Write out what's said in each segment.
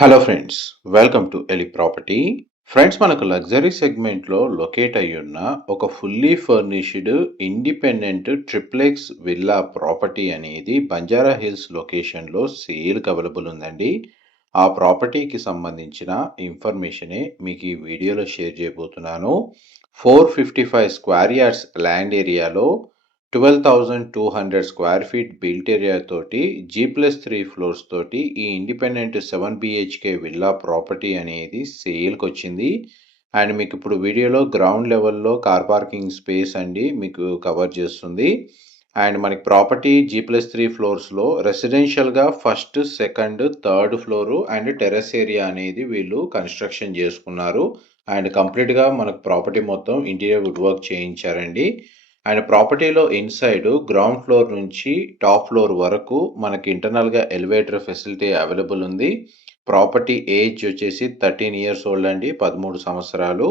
Hello friends, welcome to Eli property. Friends, మనకు luxury సెగ్మెంట్లో locate అయ్యున్న ఒక fully furnished independent triplex villa property అనేది బంజారా హిల్స్ లొకేషన్లో సేల్కి అవైలబుల్ ఉందండి. ఆ ప్రాపర్టీకి సంబంధించిన ఇన్ఫర్మేషనే మీకు ఈ వీడియోలో షేర్ చేయబోతున్నాను. 455 స్క్వేర్ యార్డ్స్ ల్యాండ్ ఏరియాలో 12,200 స్క్వేర్ ఫీట్ బిల్ట్ ఏరియా తోటి G+3 ఫ్లోర్స్ తోటి ఈ ఇండిపెండెంట్ 7 BHK విల్లా ప్రాపర్టీ అనేది సేల్కి వచ్చింది. అండ్ మీకు ఇప్పుడు వీడియోలో గ్రౌండ్ లెవెల్లో కార్ పార్కింగ్ స్పేస్ అండి మీకు కవర్ చేస్తుంది. అండ్ మనకి ప్రాపర్టీ G+3 ఫ్లోర్స్లో రెసిడెన్షియల్గా first, second, third floor and terrace area అనేది వీళ్ళు కన్స్ట్రక్షన్ చేసుకున్నారు. అండ్ కంప్లీట్గా మనకు ప్రాపర్టీ మొత్తం ఇంటీరియర్ వుడ్ వర్క్ చేయించారండి. అండ్ ప్రాపర్టీలో ఇన్సైడ్ గ్రౌండ్ ఫ్లోర్ నుంచి టాప్ ఫ్లోర్ వరకు మనకి ఇంటర్నల్గా ఎలివేటర్ ఫెసిలిటీ అవైలబుల్ ఉంది. ప్రాపర్టీ ఏజ్ వచ్చేసి 13 ఇయర్స్ ఓల్డ్ అండి, 13 సంవత్సరాలు.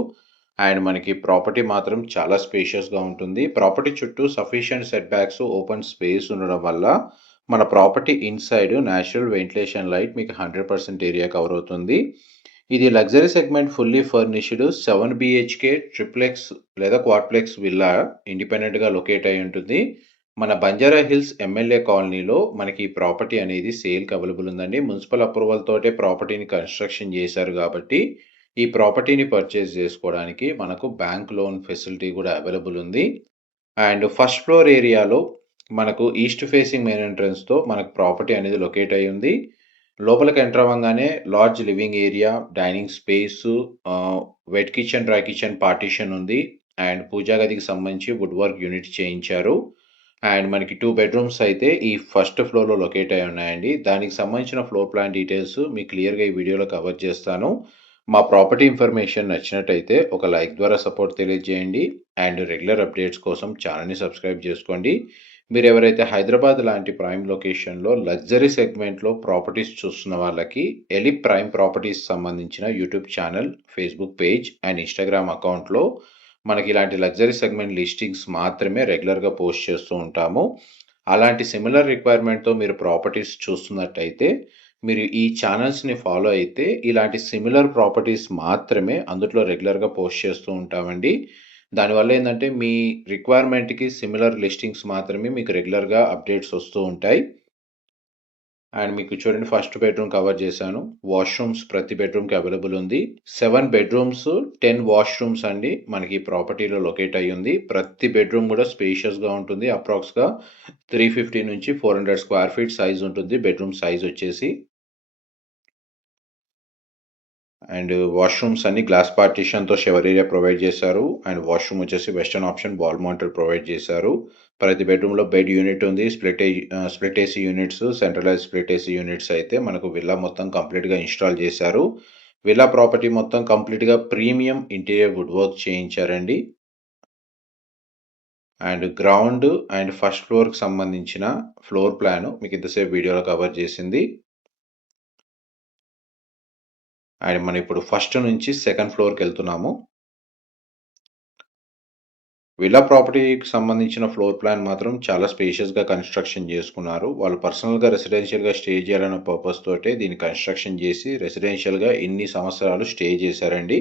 అండ్ మనకి ప్రాపర్టీ మాత్రం చాలా స్పేషియస్గా ఉంటుంది. ప్రాపర్టీ చుట్టూ sufficient set backs, open space ఉండడం వల్ల మన property inside natural ventilation light మీకు 100% ఏరియా కవర్ అవుతుంది. ఇది luxury segment fully furnished 7 BHK triplex లేదా క్వాడ్ప్లెక్స్ విల్లా ఇండిపెండెంట్గా లొకేట్ అయి ఉంటుంది. మన బంజారా హిల్స్ ఎమ్మెల్యే కాలనీలో మనకి ఈ ప్రాపర్టీ అనేది సేల్కి అవైలబుల్ ఉందండి. మున్సిపల్ అప్రూవల్ తోటే ప్రాపర్టీని కన్స్ట్రక్షన్ చేశారు కాబట్టి ఈ ప్రాపర్టీని పర్చేస్ చేసుకోవడానికి మనకు బ్యాంక్ లోన్ ఫెసిలిటీ కూడా అవైలబుల్ ఉంది. అండ్ ఫస్ట్ ఫ్లోర్ ఏరియాలో మనకు ఈస్ట్ ఫేసింగ్ మెయిన్ ఎంట్రన్స్తో మనకు ప్రాపర్టీ అనేది లొకేట్ అయి ఉంది. లోపలికి ఎంటర్ అవ్వగానే large living area, dining space, wet kitchen, dry kitchen partition ఉంది. అండ్ పూజా గదికి సంబంధించి వుడ్ వర్క్ యూనిట్ చేయించారు. అండ్ మనకి 2 బెడ్రూమ్స్ అయితే ఈ ఫస్ట్ ఫ్లోర్లో లొకేట్ అయి ఉన్నాయండి. దానికి సంబంధించిన ఫ్లోర్ ప్లాన్ డీటెయిల్స్ మీకు క్లియర్గా ఈ వీడియోలో కవర్ చేస్తాను. మా ప్రాపర్టీ ఇన్ఫర్మేషన్ నచ్చినట్టయితే ఒక లైక్ ద్వారా సపోర్ట్ తెలియజేయండి. అండ్ రెగ్యులర్ అప్డేట్స్ కోసం ఛానల్ని సబ్స్క్రైబ్ చేసుకోండి. మీరు ఎవరైతే హైదరాబాద్ లాంటి ప్రైమ్ లొకేషన్లో లగ్జరీ సెగ్మెంట్లో ప్రాపర్టీస్ చూస్తున్న వాళ్ళకి ఎలి ప్రైమ్ ప్రాపర్టీస్ సంబంధించిన YouTube channel, Facebook page and Instagram అకౌంట్లో మనకి ఇలాంటి లగ్జరీ సెగ్మెంట్ లిస్టింగ్స్ మాత్రమే రెగ్యులర్గా పోస్ట్ చేస్తూ ఉంటాము. అలాంటి సిమిలర్ రిక్వైర్మెంట్తో మీరు ప్రాపర్టీస్ చూస్తున్నట్టయితే మీరు ఈ ఛానల్స్ని ఫాలో అయితే ఇలాంటి సిమిలర్ ప్రాపర్టీస్ మాత్రమే అందులో రెగ్యులర్గా పోస్ట్ చేస్తూ ఉంటామండి. దానివల్ల ఏంటంటే మీ రిక్వైర్మెంట్కి సిమిలర్ లిస్టింగ్స్ మాత్రమే మీకు రెగ్యులర్గా అప్డేట్స్ వస్తూ ఉంటాయి. అండ్ మీకు చూడండి, ఫస్ట్ బెడ్రూమ్ కవర్ చేశాను. వాష్రూమ్స్ ప్రతి బెడ్రూమ్కి అవైలబుల్ ఉంది. 7 బెడ్రూమ్స్, 10 వాష్రూమ్స్ అండి మనకి ప్రాపర్టీలో లొకేట్ అయ్యి ఉంది. ప్రతి బెడ్రూమ్ కూడా స్పేషియస్గా ఉంటుంది. అప్రాక్స్గా 350 నుంచి 400 స్క్వేర్ ఫీట్ సైజ్ ఉంటుంది బెడ్రూమ్ సైజ్ వచ్చేసి. అండ్ వాష్రూమ్స్ అన్ని గ్లాస్ పార్టీషన్తో షవర్ ఏరియా ప్రొవైడ్ చేశారు. అండ్ వాష్రూమ్ వచ్చేసి western option wall mounted provide చేశారు. ప్రతి బెడ్రూమ్లో బెడ్ యూనిట్ ఉంది. Split AC units, centralise split AC units అయితే మనకు విల్లా మొత్తం కంప్లీట్గా ఇన్స్టాల్ చేశారు. విల్లా ప్రాపర్టీ మొత్తం కంప్లీట్గా ప్రీమియం ఇంటీరియర్ వుడ్ వర్క్ చేయించారండి. అండ్ గ్రౌండ్ అండ్ ఫస్ట్ ఫ్లోర్కి సంబంధించిన ఫ్లోర్ ప్లాన్ మీకు ఇంతసేపు వీడియోలో కవర్ చేసింది. అండ్ మనం ఇప్పుడు ఫస్ట్ నుంచి సెకండ్ ఫ్లోర్కి వెళ్తున్నాము. విల్లా ప్రాపర్టీకి సంబంధించిన ఫ్లోర్ ప్లాన్ మాత్రం చాలా స్పేషియస్గా కన్స్ట్రక్షన్ చేసుకున్నారు. వాళ్ళు పర్సనల్గా రెసిడెన్షియల్గా స్టే చేయాలన్న పర్పస్ తోటే దీన్ని కన్స్ట్రక్షన్ చేసి రెసిడెన్షియల్గా ఇన్ని సంవత్సరాలు స్టే చేశారండి.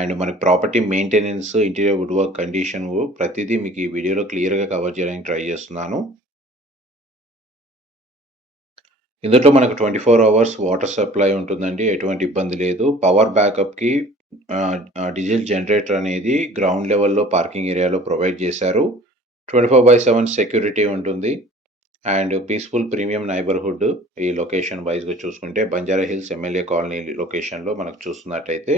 అండ్ మనకి property maintenance, interior wood work condition ప్రతిదీ మీకు ఈ వీడియోలో క్లియర్గా కవర్ చేయడానికి ట్రై చేస్తున్నాను. ఇందులో మనకు 24 అవర్స్ వాటర్ సప్లై ఉంటుందండి, ఎటువంటి ఇబ్బంది లేదు. పవర్ బ్యాకప్కి డీజిల్ జనరేటర్ అనేది గ్రౌండ్ లెవెల్లో పార్కింగ్ ఏరియాలో ప్రొవైడ్ చేశారు. 24/7 సెక్యూరిటీ ఉంటుంది. అండ్ పీస్ఫుల్ ప్రీమియం నైబర్హుడ్ ఈ లొకేషన్ వైజ్గా చూసుకుంటే బంజారా హిల్స్ ఎమ్మెల్యే కాలనీ లొకేషన్లో మనకు చూస్తున్నట్టయితే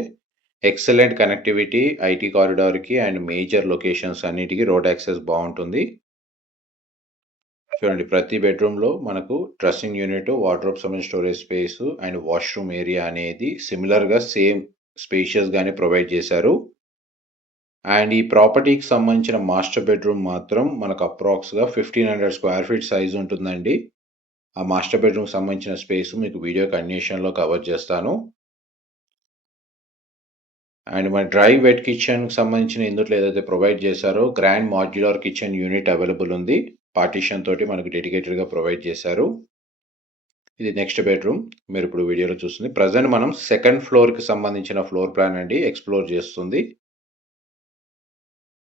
ఎక్సలెంట్ కనెక్టివిటీ ఐటీ కారిడార్కి అండ్ మేజర్ లొకేషన్స్ అన్నిటికీ రోడ్ యాక్సెస్ బాగుంటుంది. చూడండి, ప్రతి బెడ్రూమ్లో మనకు డ్రెస్సింగ్ యూనిట్, వార్డ్రోబ్ సంబంధించిన storage space and washroom area అనేది సిమిలర్గా సేమ్ స్పేషియస్గానే ప్రొవైడ్ చేశారు. అండ్ ఈ ప్రాపర్టీకి సంబంధించిన మాస్టర్ బెడ్రూమ్ మాత్రం మనకు అప్రాక్స్గా 1500 స్క్వేర్ ఫీట్ సైజ్ ఉంటుందండి. ఆ మాస్టర్ బెడ్రూమ్ సంబంధించిన స్పేస్ మీకు వీడియో కండిషన్లో కవర్ చేస్తాను. అండ్ మన డ్రై వెట్ కిచెన్కి సంబంధించిన ఇందులో ఏదైతే ప్రొవైడ్ చేశారో grand modular kitchen unit available ఉంది. పార్టీషన్ తోటి మనకు డెడికేటెడ్గా ప్రొవైడ్ చేశారు. ఇది నెక్స్ట్ బెడ్రూమ్. మీరు ఇప్పుడు వీడియోలో చూస్తుంది. ప్రజెంట్ మనం సెకండ్ ఫ్లోర్కి సంబంధించిన ఫ్లోర్ ప్లాన్ అండి ఎక్స్ప్లోర్ చేస్తుంది.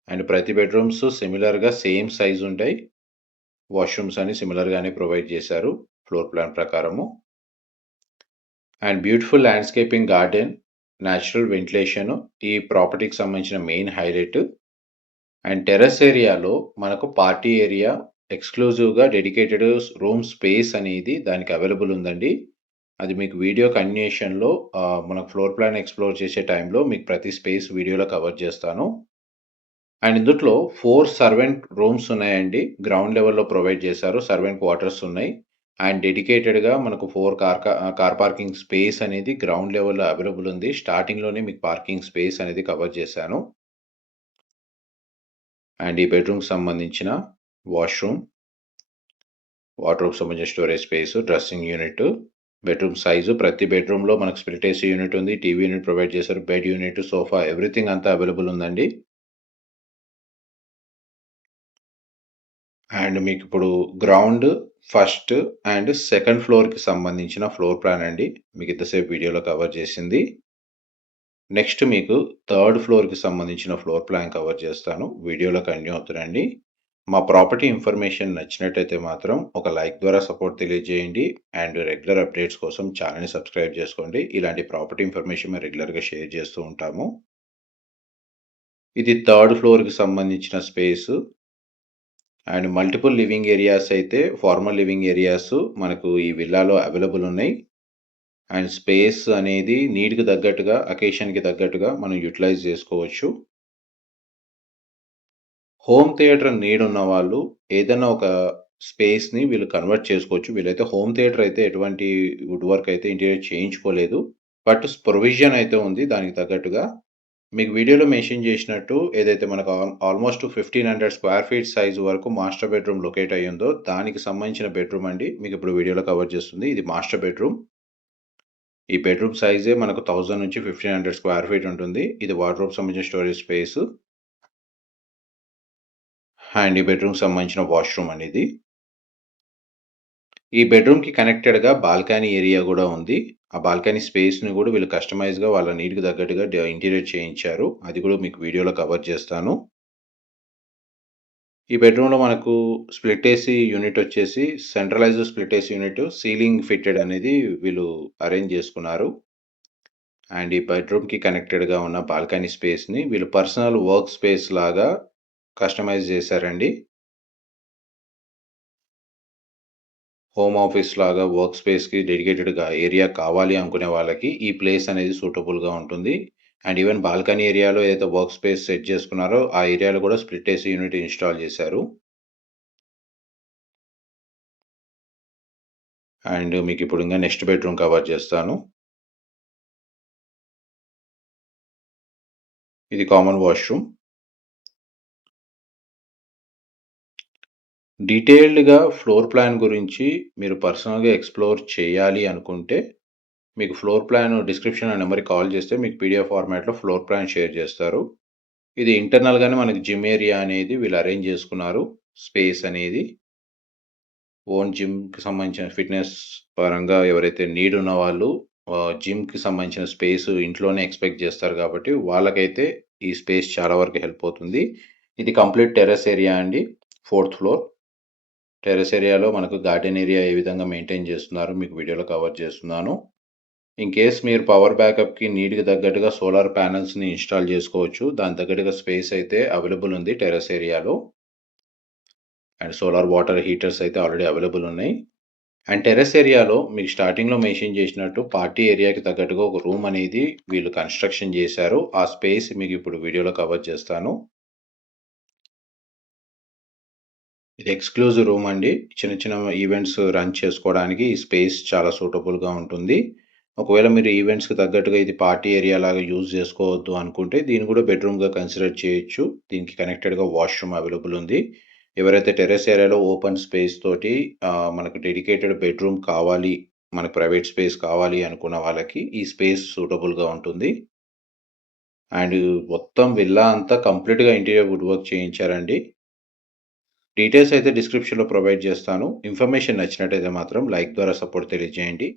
అండ్ ప్రతి బెడ్రూమ్స్ సిమిలర్గా సేమ్ సైజ్ ఉంటాయి. వాష్రూమ్స్ అని సిమిలర్గానే ప్రొవైడ్ చేశారు ఫ్లోర్ ప్లాన్ ప్రకారము. And beautiful landscaping garden, natural ventilation ఈ ప్రాపర్టీకి సంబంధించిన మెయిన్ హైలైట్. అండ్ టెర్రస్ ఏరియాలో మనకు పార్టీ ఏరియా ఎక్స్క్లూజివ్గా డెడికేటెడ్ రూమ్ స్పేస్ అనేది దానికి అవైలబుల్ ఉందండి. అది మీకు వీడియో కంటిన్యూషన్లో మనకు ఫ్లోర్ ప్లాన్ ఎక్స్ప్లోర్ చేసే టైంలో మీకు ప్రతి స్పేస్ వీడియోలో కవర్ చేస్తాను. అండ్ ఇందులో 4 సర్వెంట్ రూమ్స్ ఉన్నాయండి. గ్రౌండ్ లెవెల్‌లో ప్రొవైడ్ చేశారు. సర్వెంట్ క్వార్టర్స్ ఉన్నాయి. అండ్ డెడికేటెడ్‌గా మనకు 4 కార్ పార్కింగ్ స్పేస్ అనేది గ్రౌండ్ లెవెల్‌లో అవైలబుల్ ఉంది. స్టార్టింగ్‌లోనే మీకు పార్కింగ్ స్పేస్ అనేది కవర్ చేశాను. అండ్ ఈ బెడ్రూమ్‌కి సంబంధించిన వాష్రూమ్, వార్డ్‌రోబ్ సంబంధించిన storage space, dressing unit, bedroom size ప్రతి బెడ్రూమ్‌లో మనకు స్ప్లిట్ ఏసీ యూనిట్ ఉంది. టీవీ యూనిట్ ప్రొవైడ్ చేశారు. బెడ్ యూనిట్, సోఫా ఎవ్రీథింగ్ అంతా అవైలబుల్ ఉందండి. అండ్ మీకు ఇప్పుడు గ్రౌండ్, ఫస్ట్ అండ్ సెకండ్ ఫ్లోర్కి సంబంధించిన ఫ్లోర్ ప్లాన్ అండి మీకు ఇంతసేపు వీడియోలో కవర్ చేసింది. నెక్స్ట్ మీకు థర్డ్ ఫ్లోర్కి సంబంధించిన ఫ్లోర్ ప్లాన్ కవర్ చేస్తాను. వీడియోలో కంటిన్యూ అవుతుందండి. మా ప్రాపర్టీ ఇన్ఫర్మేషన్ నచ్చినట్టయితే మాత్రం ఒక లైక్ ద్వారా సపోర్ట్ తెలియజేయండి. అండ్ రెగ్యులర్ అప్డేట్స్ కోసం ఛానల్ని సబ్స్క్రైబ్ చేసుకోండి. ఇలాంటి ప్రాపర్టీ ఇన్ఫర్మేషన్ మేము రెగ్యులర్గా షేర్ చేస్తూ ఉంటాము. ఇది థర్డ్ ఫ్లోర్కి సంబంధించిన space. And multiple living areas అయితే ఫార్మల్ లివింగ్ ఏరియాస్ మనకు ఈ విల్లాలో అవైలబుల్ ఉన్నాయి. అండ్ స్పేస్ అనేది నీడ్కి తగ్గట్టుగా, అకేషన్కి తగ్గట్టుగా మనం యూటిలైజ్ చేసుకోవచ్చు. హోమ్ థియేటర్ నీడ్ ఉన్న వాళ్ళు ఏదైనా ఒక స్పేస్ని వీళ్ళు కన్వర్ట్ చేసుకోవచ్చు. వీళ్ళైతే హోమ్ థియేటర్ అయితే ఎటువంటి వుడ్ వర్క్ అయితే ఇంటీరియర్ చేయించుకోలేదు. బట్ ప్రొవిజన్ అయితే ఉంది దానికి తగ్గట్టుగా. మీకు వీడియోలో మెన్షన్ చేసినట్టు ఏదైతే మనకు ఆల్మోస్ట్ 1500 స్క్వేర్ ఫీట్ సైజ్ వరకు మాస్టర్ బెడ్రూమ్ లొకేట్ అయ్యిందో దానికి సంబంధించిన బెడ్రూమ్ అండి మీకు ఇప్పుడు వీడియోలో కవర్ చేస్తుంది. ఇది మాస్టర్ బెడ్రూమ్. ఈ బెడ్రూమ్ సైజే మనకు 1000 నుంచి 1500 స్క్వేర్ ఫీట్ ఉంటుంది. ఇది వార్డ్రోబ్ సంబంధించిన స్టోరేజ్ స్పేస్. అండ్ ఈ బెడ్రూమ్ సంబంధించిన వాష్రూమ్ అనేది. ఈ బెడ్రూమ్కి కనెక్టెడ్గా బాల్కనీ ఏరియా కూడా ఉంది. ఆ బాల్కనీ స్పేస్ని కూడా వీళ్ళు కస్టమైజ్గా వాళ్ళ నీడ్కి తగ్గట్టుగా ఇంటీరియర్ చేయించారు. అది కూడా మీకు వీడియోలో కవర్ చేస్తాను. ఈ బెడ్రూమ్లో మనకు స్ప్లిట్ ఏసీ యూనిట్ వచ్చేసి centralised split AC unit ceiling fitted అనేది వీళ్ళు అరేంజ్ చేసుకున్నారు. అండ్ ఈ బెడ్రూమ్కి కనెక్టెడ్గా ఉన్న బాల్కనీ స్పేస్ని వీళ్ళు పర్సనల్ వర్క్ స్పేస్ లాగా కస్టమైజ్ చేశారండి. హోమ్ ఆఫీస్ లాగా వర్క్ స్పేస్కి డెడికేటెడ్గా ఏరియా కావాలి అనుకునే వాళ్ళకి ఈ ప్లేస్ అనేది సూటబుల్గా ఉంటుంది. అండ్ ఈవెన్ బాల్కనీ ఏరియాలో ఏదైతే వర్క్ స్పేస్ సెట్ చేసుకున్నారో ఆ ఏరియాలో కూడా స్ప్లిట్ ఏసీ యూనిట్ ఇన్స్టాల్ చేశారు. అండ్ మీకు ఇప్పుడు ఇంకా నెక్స్ట్ బెడ్రూమ్ కవర్ చేస్తాను. ఇది కామన్ వాష్రూమ్. డీటెయిల్డ్గా ఫ్లోర్ ప్లాన్ గురించి మీరు పర్సనల్గా ఎక్స్ప్లోర్ చేయాలి అనుకుంటే మీకు ఫ్లోర్ ప్లాన్ డిస్క్రిప్షన్ నెంబర్కి కాల్ చేస్తే మీకు పీడిఎఫ్ ఫార్మాట్లో ఫ్లోర్ ప్లాన్ షేర్ చేస్తారు. ఇది ఇంటర్నల్గానే మనకి జిమ్ ఏరియా అనేది వీళ్ళు అరేంజ్ చేసుకున్నారు. స్పేస్ అనేది ఓన్ జిమ్కి సంబంధించిన ఫిట్నెస్ పరంగా ఎవరైతే నీడ్ ఉన్న వాళ్ళు జిమ్కి సంబంధించిన స్పేస్ ఇంట్లోనే ఎక్స్పెక్ట్ చేస్తారు కాబట్టి వాళ్ళకైతే ఈ స్పేస్ చాలా వరకు హెల్ప్ అవుతుంది. ఇది కంప్లీట్ టెర్రస్ ఏరియా అండి. 4th ఫ్లోర్ టెర్రస్ ఏరియాలో మనకు గార్డెన్ ఏరియా ఏ విధంగా మెయింటైన్ చేస్తున్నారు మీకు వీడియోలో కవర్ చేస్తున్నాను. ఇన్ కేస్ మీరు పవర్ బ్యాకప్కి నీడ్కి తగ్గట్టుగా సోలార్ ప్యానెల్స్ని ఇన్స్టాల్ చేసుకోవచ్చు. దాని తగ్గట్టుగా స్పేస్ అయితే అవైలబుల్ ఉంది టెర్రస్ ఏరియాలో. అండ్ సోలార్ వాటర్ హీటర్స్ అయితే ఆల్రెడీ అవైలబుల్ ఉన్నాయి. అండ్ టెర్రస్ ఏరియాలో మీకు స్టార్టింగ్లో మెన్షన్ చేసినట్టు పార్టీ ఏరియాకి తగ్గట్టుగా ఒక రూమ్ అనేది వీళ్ళు కన్స్ట్రక్షన్ చేశారు. ఆ స్పేస్ మీకు ఇప్పుడు వీడియోలో కవర్ చేస్తాను. ఇది ఎక్స్క్లూజివ్ రూమ్ అండి. చిన్న చిన్న ఈవెంట్స్ రన్ చేసుకోవడానికి ఈ స్పేస్ చాలా సూటబుల్గా ఉంటుంది. ఒకవేళ మీరు ఈవెంట్స్కి తగ్గట్టుగా ఇది పార్టీ ఏరియా లాగా యూజ్ చేసుకోవద్దు అనుకుంటే దీన్ని కూడా బెడ్రూమ్గా కన్సిడర్ చేయొచ్చు. దీనికి కనెక్టెడ్గా వాష్రూమ్ అవైలబుల్ ఉంది. ఎవరైతే టెర్రస్ ఏరియాలో ఓపెన్ స్పేస్ తోటి మనకు డెడికేటెడ్ బెడ్రూమ్ కావాలి, మనకు ప్రైవేట్ స్పేస్ కావాలి అనుకున్న వాళ్ళకి ఈ స్పేస్ సూటబుల్గా ఉంటుంది. అండ్ మొత్తం విల్లా అంతా కంప్లీట్గా ఇంటీరియర్ వుడ్ వర్క్ చేయించారండి. డీటెయిల్స్ అయితే డిస్క్రిప్షన్‌లో ప్రొవైడ్ చేస్తాను. ఇన్ఫర్మేషన్ నచ్చినట్టయితే మాత్రం లైక్ ద్వారా సపోర్ట్ తెలియజేయండి.